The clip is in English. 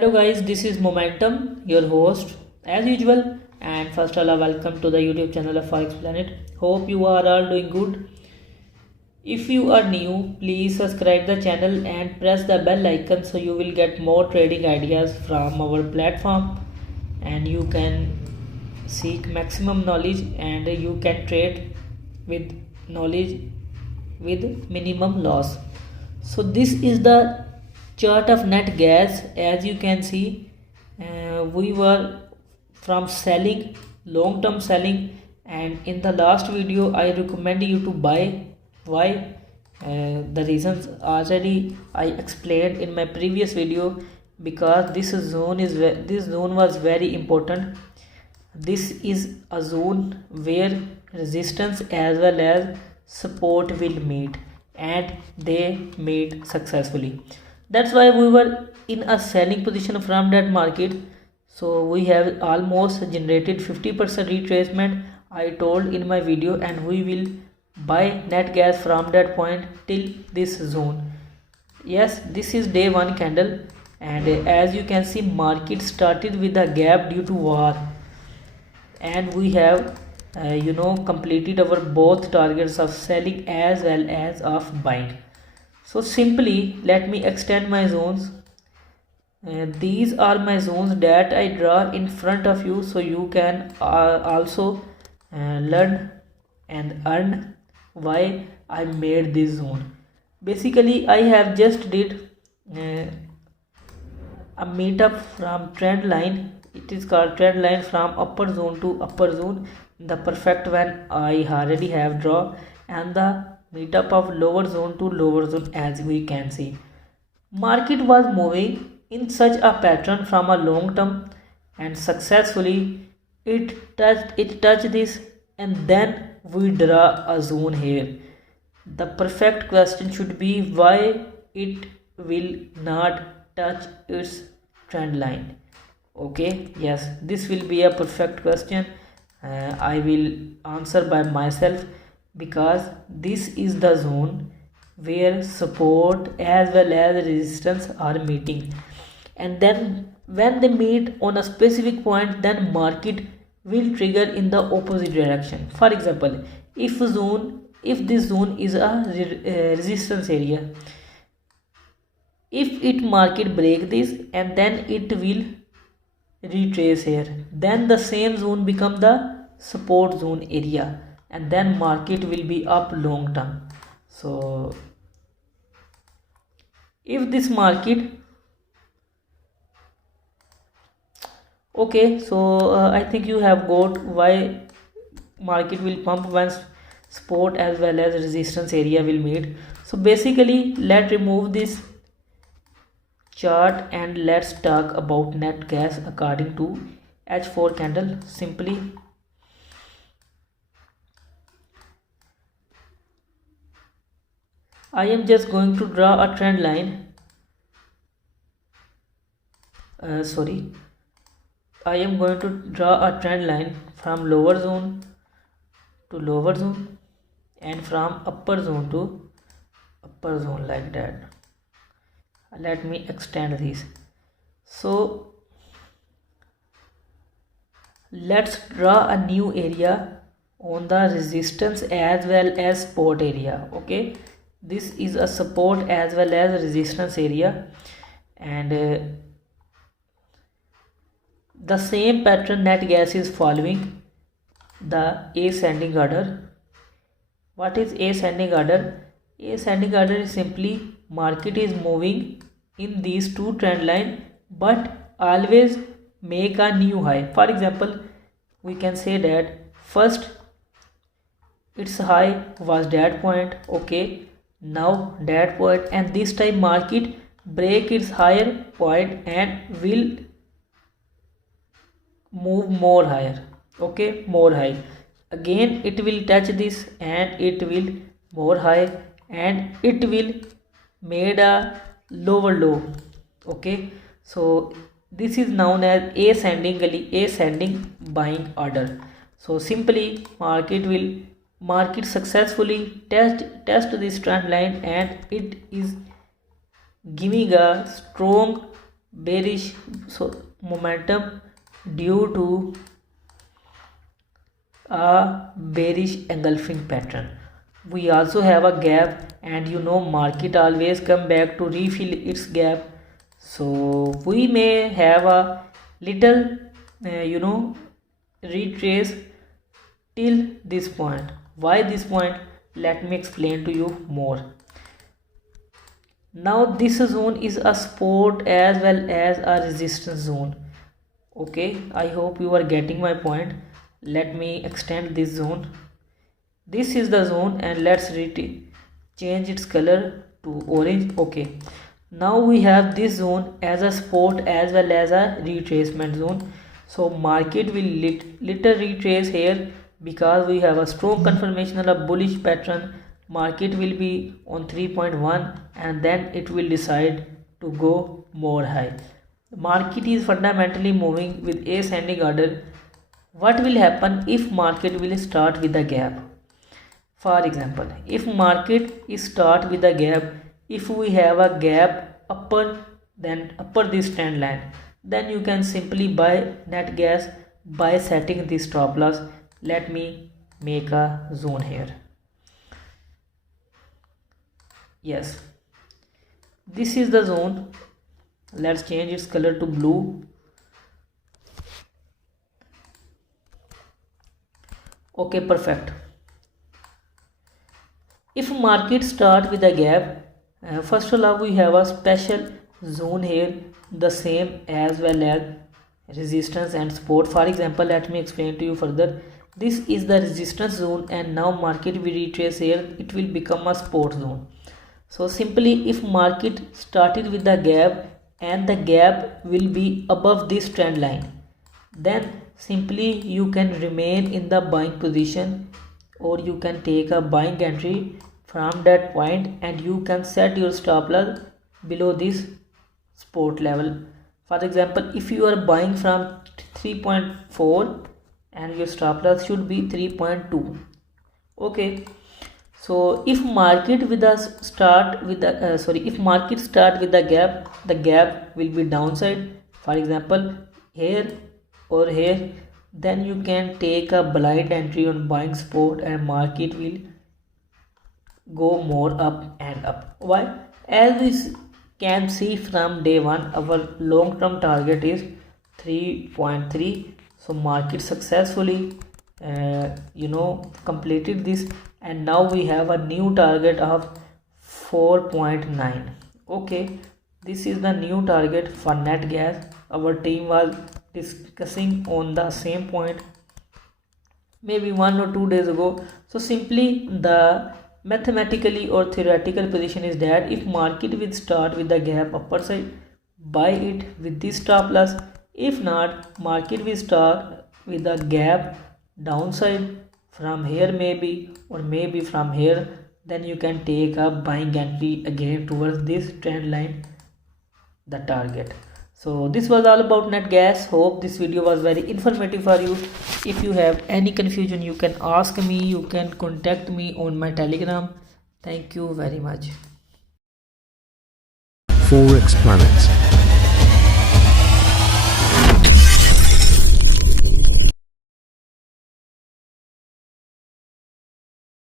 Hello guys, this is Momentum, your host as usual, and first of all welcome to the YouTube channel of Forex Planet. Hope you are all doing good. If you are new, please subscribe the channel and press the bell icon so you will get more trading ideas from our platform and you can seek maximum knowledge and you can trade with knowledge with minimum loss. So this is the chart of NATGAS. As you can see, we were from selling, long-term selling, and in the last video I recommend you to buy. Why? The reasons already I explained in my previous video, because this zone was very important. This is a zone where resistance as well as support will meet, and they meet successfully. That's why we were in a selling position from that market. So we have almost generated 50% retracement, I told in my video, and we will buy NATGAS from that point till this zone. Yes, this is day one candle, and as you can see, market started with a gap due to war, and we have completed our both targets of selling as well as of buying. So simply let me extend my zones. These are my zones that I draw in front of you, so you can also learn and earn why I made this zone. Basically I have just did a meetup from trend line. It is called trend line from upper zone to upper zone. The perfect one I already have draw, and the meetup of lower zone to lower zone. As we can see, market was moving in such a pattern from a long term, and successfully it touched this, and then we draw a zone here. The perfect question should be why it will not touch its trend line. Okay, yes, this will be a perfect question. I will answer by myself, because this is the zone where support as well as resistance are meeting, and then when they meet on a specific point, then market will trigger in the opposite direction. For example, if this zone is a resistance area, if it market break this and then it will retrace here, then the same zone become the support zone area, and then market will be up long term. So if this market, okay, so I think you have got why market will pump once support as well as resistance area will meet. So basically let's remove this chart and let's talk about NATGAS according to H4 candle. Simply I am just going to draw a trend line. I am going to draw a trend line from lower zone to lower zone and from upper zone to upper zone, like that. Let me extend this. So let's draw a new area on the resistance as well as support area. Okay, this is a support as well as resistance area, and the same pattern NATGAS is following, the ascending order. What is ascending order? Ascending order is simply market is moving in these two trend line, but always make a new high. For example, we can say that first its high was that point. Okay, now that point, and this time market break its higher point and will move more higher. Okay, more high, again it will touch this and it will more high, and it will made a lower low. Okay, so this is known as ascending buying order. So simply market successfully test this trend line, and it is giving a strong bearish momentum due to a bearish engulfing pattern. We also have a gap, and market always come back to refill its gap, so we may have a little retrace till this point. Why this point? Let me explain to you more. Now this zone is a support as well as a resistance zone. Okay, I hope you are getting my point. Let me extend this zone. This is the zone, and let's change its color to orange. Okay, now we have this zone as a support as well as a retracement zone. So market will little retrace here because we have a strong confirmation of a bullish pattern. Market will be on 3.1 and then it will decide to go more high. The market is fundamentally moving with ascending order. What will happen if market will start with a gap? For example, if market is start with a gap, if we have a gap upper this trend line, then you can simply buy NATGAS by setting this stop loss. Let me make a zone here. Yes, this is the zone. Let's change its color to blue. Okay, perfect. If market start with a gap, first of all we have a special zone here, the same as well as resistance and support. For example, let me explain to you further. This is the resistance zone, and now market will retrace here, it will become a support zone. So simply, if market started with the gap and the gap will be above this trend line, then simply you can remain in the buying position, or you can take a buying entry from that point, and you can set your stop loss below this support level. For example, if you are buying from 3.4 and your stop loss should be 3.2. okay, so if market start with the gap, the gap will be downside. For example, here or here, then you can take a blind entry on buying support, and market will go more up and up. Why? As we can see from day one, our long-term target is 3.3. so market successfully completed this, and now we have a new target of 4.9. okay, this is the new target for NATGAS. Our team was discussing on the same point maybe 1 or 2 days ago. So simply the mathematically or theoretical position is that if market will start with the gap upper side, buy it with this stop loss. If not, market will start with the gap downside from here maybe, or maybe from here, then you can take a buying entry again towards this trend line, the target. So this was all about NATGAS. Hope this video was very informative for you. If you have any confusion, you can ask me, you can contact me on my Telegram. Thank you very much. Forex Planet.